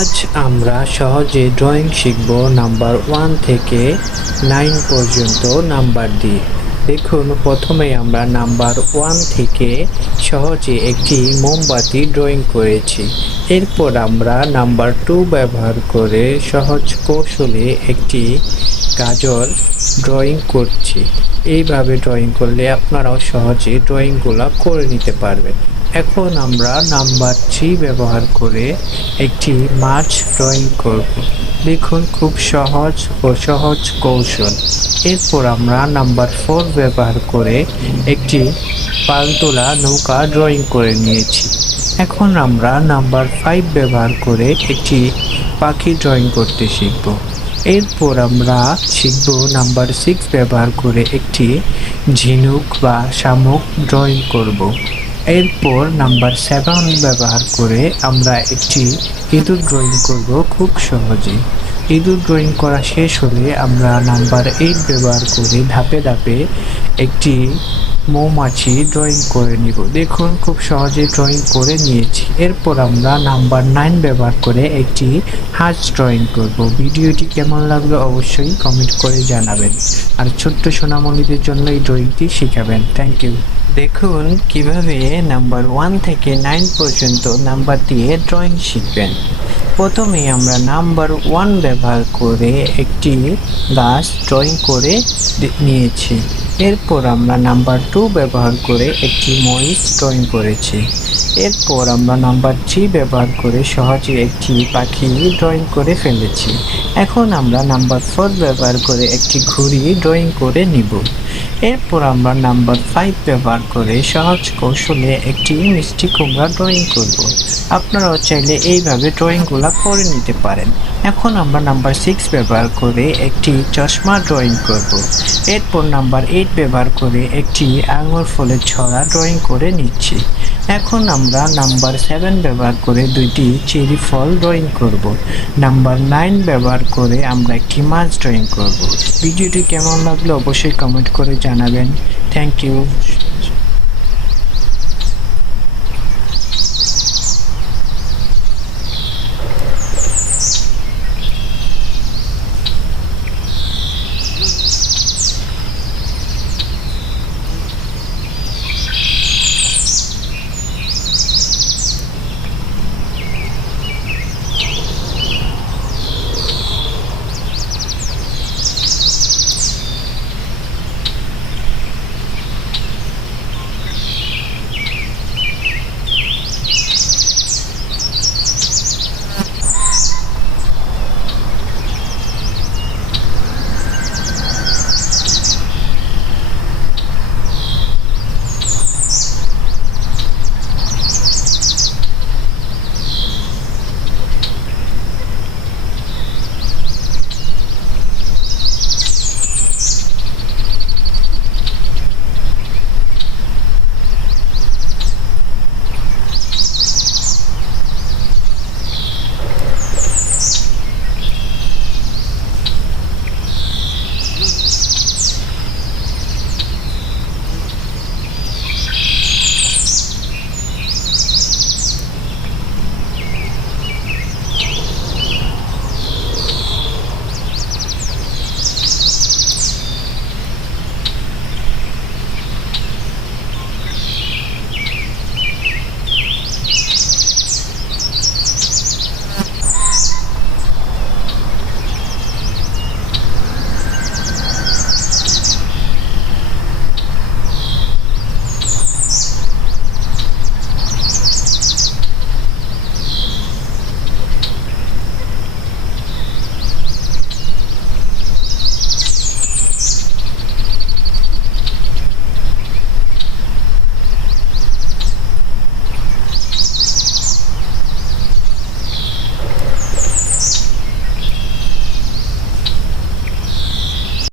আজ আমরা সহজে ড্রয়িং শিখব নাম্বার 1 থেকে 9 পর্যন্ত নাম্বার দিয়ে। দেখুন, প্রথমেই আমরা নাম্বার 1 থেকে সহজে একটি মোমবাতি ড্রয়িং করেছি। এরপর আমরা নাম্বার 2 ব্যবহার করে সহজ কৌশলে একটি গাজর ড্রয়িং করছি। এইভাবে ড্রয়িং করলে আপনারাও সহজে ড্রয়িংগুলো করে নিতে পারবেন। এখন আমরা নাম্বার 3 ব্যবহার করে একটি মাছ ড্রয়িং করব। দেখুন, খুব সহজ কৌশল। এরপর আমরা নাম্বার 4 ব্যবহার করে একটি পালতোলা নৌকা ড্রয়িং করে নিয়েছি। এখন আমরা নাম্বার 5 ব্যবহার করে একটি পাখি ড্রয়িং করতে শিখব। এরপর আমরা শিখব নাম্বার 6 ব্যবহার করে একটি ঝিনুক বা শামুক ড্রয়িং করব। এরপর নাম্বার 7 ব্যবহার করে আমরা একটি ইঁদুর ড্রয়িং করব খুব সহজে। ইঁদুর ড্রয়িং করা শেষ হলে আমরা নাম্বার 8 ব্যবহার করে ধাপে ধাপে একটি মৌমাছি ড্রয়িং করে নিব। দেখুন, খুব সহজে ড্রয়িং করে নিয়েছি। এরপর আমরা নাম্বার 9 ব্যবহার করে একটি হাঁস ড্রয়িং করব। ভিডিওটি কেমন লাগলো অবশ্যই কমেন্ট করে জানাবেন, আর ছোট্ট সোনামণিদের জন্য এই ড্রয়িংটি শিখাবেন। Thank you. দেখুন কিভাবে নাম্বার 1 থেকে 9 পর্যন্ত নাম্বার দিয়ে ড্রয়িং শিখবেন। প্রথমে আমরা নাম্বার 1 ব্যবহার করে একটি গাছ ড্রয়িং করে নিয়েছি। এরপর আমরা নাম্বার 2 ব্যবহার করে একটি মহিষ ড্রয়িং করেছি। এরপর আমরা নাম্বার 3 ব্যবহার করে সহজে একটি পাখি ড্রয়িং করে ফেলেছি। এখন আমরা নাম্বার 4 ব্যবহার করে একটি ঘুড়ি ড্রয়িং করে নিব। এরপর আমরা নাম্বার 5 ব্যবহার করে সহজ কৌশলে একটি মিষ্টি কুমড়া ড্রয়িং করব। আপনারাও চাইলে এইভাবে ড্রয়িংগুলো করে নিতে পারেন। এখন আমরা নাম্বার 6 ব্যবহার করে একটি চশমা ড্রয়িং করব। এরপর নাম্বার 8 ব্যবহার করে একটি আঙুর ফলের ছড়া ড্রয়িং করে নিচ্ছি। এখন আমরা নাম্বার 7 ব্যবহার করে দুইটি চেরি ফল ড্রয়িং করব। নাম্বার 9 ব্যবহার করে আমরা একটি মাছ ড্রয়িং করব। ভিডিওটি কেমন লাগলো অবশ্যই কমেন্ট করে জানাবেন। Thank you.